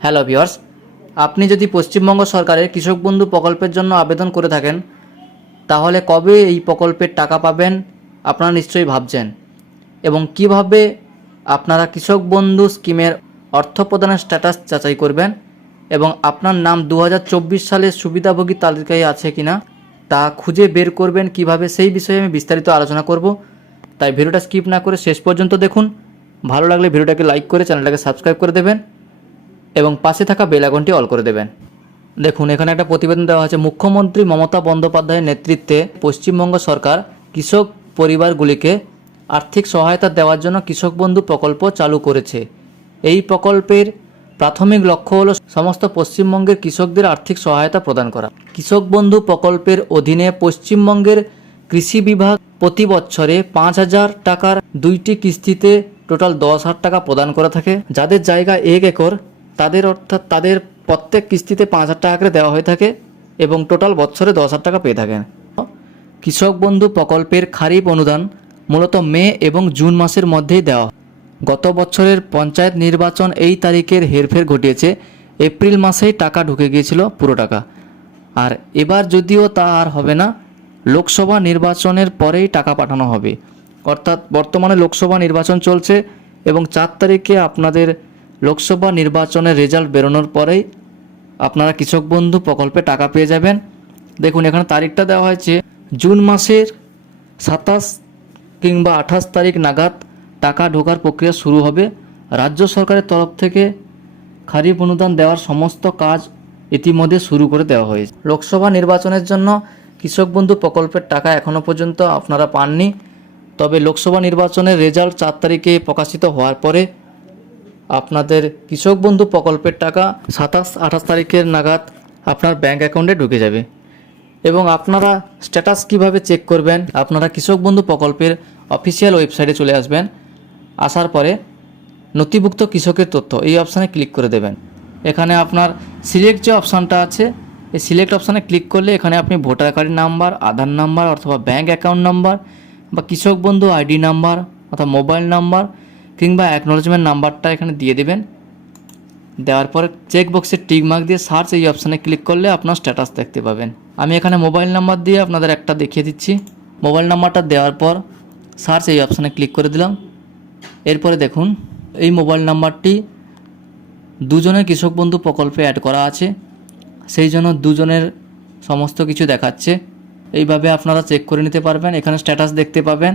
Hello viewers আপনি যদি পশ্চিমবঙ্গ সরকারের কৃষক বন্ধু প্রকল্পের জন্য আবেদন করে থাকেন, তাহলে কবে এই প্রকল্পের টাকা পাবেন আপনারা নিশ্চয়ই ভাবছেন। এবং কীভাবে আপনারা কৃষক বন্ধু স্কিমের অর্থ প্রদানের স্ট্যাটাস যাচাই করবেন এবং আপনার নাম দু হাজার চব্বিশ সালের সুবিধাভোগী তালিকায় আছে কিনা, তা খুঁজে বের করবেন কীভাবে সেই বিষয়ে আমি বিস্তারিত আলোচনা করব। তাই ভিডিওটা স্কিপ না করে শেষ পর্যন্ত দেখুন। ভালো লাগলে ভিডিওটাকে লাইক করে চ্যানেলটাকে সাবস্ক্রাইব করে দেবেন। এবং পাশে থাকা বেল আইকনটি অল করে দেবেন। দেখুন, এখানে একটা প্রতিবেদন দেওয়া হয়েছে। মুখ্যমন্ত্রী মমতা বন্দ্যোপাধ্যায়ের নেতৃত্বে পশ্চিমবঙ্গ সরকার কৃষক পরিবারগুলিকে আর্থিক সহায়তা দেওয়ার জন্য কৃষক বন্ধু প্রকল্প চালু করেছে। এই প্রকল্পের প্রাথমিক লক্ষ্য হলো সমস্ত পশ্চিমবঙ্গের কৃষকদের আর্থিক সহায়তা প্রদান করা। কৃষক বন্ধু প্রকল্পের অধীনে পশ্চিমবঙ্গের কৃষি বিভাগ প্রতি বছরে পাঁচ হাজার টাকার দুইটি কিস্তিতে টোটাল দশ হাজার টাকা প্রদান করে থাকে। যাদের জায়গা এক একর তাদের অর্থাৎ তাদের প্রত্যেক কিস্তিতে পাঁচ হাজার টাকা করে দেওয়া হয়ে থাকে এবং টোটাল বছরে দশ হাজার টাকা পেয়ে থাকেন। কৃষক বন্ধু প্রকল্পের খারিফ অনুদান মূলত মে এবং জুন মাসের মধ্যেই দেওয়া গত বছরের পঞ্চায়েত নির্বাচন এই তারিখের হেরফের ঘটিয়েছে। এপ্রিল মাসেই টাকা ঢুকে গিয়েছিল পুরো টাকা। আর এবার যদিও তা আর হবে না, লোকসভা নির্বাচনের পরেই টাকা পাঠানো হবে। অর্থাৎ বর্তমানে লোকসভা নির্বাচন চলছে এবং চার তারিখে আপনাদের লোকসভা নির্বাচনের রেজাল্ট বেরোনোর পরেই আপনারা কৃষক বন্ধু প্রকল্পে টাকা পেয়ে যাবেন। দেখুন, এখানে তারিখটা দেওয়া হয়েছে। জুন মাসের সাতাশ কিংবা আঠাশ তারিখ নাগাদ টাকা ঢোকার প্রক্রিয়া শুরু হবে। রাজ্য সরকারের তরফ থেকে খারিফ অনুদান দেওয়ার সমস্ত কাজ ইতিমধ্যে শুরু করে দেওয়া হয়েছে। লোকসভা নির্বাচনের জন্য কৃষক বন্ধু প্রকল্পের টাকা এখনও পর্যন্ত আপনারা পাননি। তবে লোকসভা নির্বাচনের রেজাল্ট চার তারিখে প্রকাশিত হওয়ার পরে আপনাদের কৃষক বন্ধু প্রকল্পের টাকা সাতাশ, আঠাশ তারিখের নাগাদ আপনার ব্যাঙ্ক অ্যাকাউন্টে ঢুকে যাবে। এবং আপনারা স্ট্যাটাস কীভাবে চেক করবেন, আপনারা কৃষক বন্ধু প্রকল্পের অফিসিয়াল ওয়েবসাইটে চলে আসবেন। আসার পরে নথিভুক্ত কৃষকের তথ্য এই অপশানে ক্লিক করে দেবেন। এখানে আপনার সিলেক্ট যে অপশানটা আছে, এই সিলেক্ট অপশানে ক্লিক করলে এখানে আপনি voter card number Aadhaar number অথবা ব্যাঙ্ক অ্যাকাউন্ট নাম্বার বা কৃষক বন্ধু আইডি নাম্বার অথবা মোবাইল নাম্বার কিংবা অ্যাকনোলজমেন্ট নাম্বারটা এখানে দিয়ে দেবেন। দেওয়ার পরে চেক বক্সে টিক মার্ক দিয়ে সার্চ এই অপশানে ক্লিক করলে আপনার স্ট্যাটাস দেখতে পাবেন। আমি এখানে মোবাইল নাম্বার দিয়ে আপনাদের একটা দেখিয়ে দিচ্ছি। মোবাইল নাম্বারটা দেওয়ার পর সার্চ এই অপশানে ক্লিক করে দিলাম। এরপরে দেখুন, এই মোবাইল নাম্বারটি দুজনের কৃষক বন্ধু প্রকল্পে অ্যাড করা আছে। সেই জন্য দুজনের সমস্ত কিছু দেখাচ্ছে। এইভাবে আপনারা চেক করে নিতে পারবেন। এখানে স্ট্যাটাস দেখতে পাবেন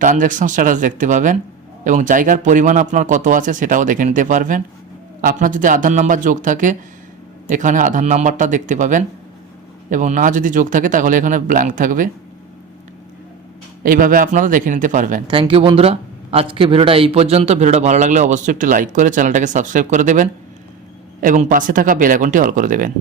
ট্রানজ্যাকশন স্ট্যাটাস দেখতে পাবেন। এবং জায়গার পরিমাণ আপনার কত আছে সেটাও দেখে নিতে পারবেন। আপনার যদি আধার নাম্বার যোগ থাকে, এখানে আধার নাম্বারটা দেখতে পাবেন। এবং না যদি যোগ থাকে, তাহলে এখানে ব্ল্যাঙ্ক থাকবে। এইভাবে আপনারা দেখে নিতে পারবেন। থ্যাংক ইউ বন্ধুরা। আজকে ভিডিওটা এই পর্যন্ত। ভিডিওটা ভালো লাগলে অবশ্যই একটি লাইক করে চ্যানেলটাকে সাবস্ক্রাইব করে দেবেন। এবং পাশে থাকা বেল আইকনটি অল করে দেবেন।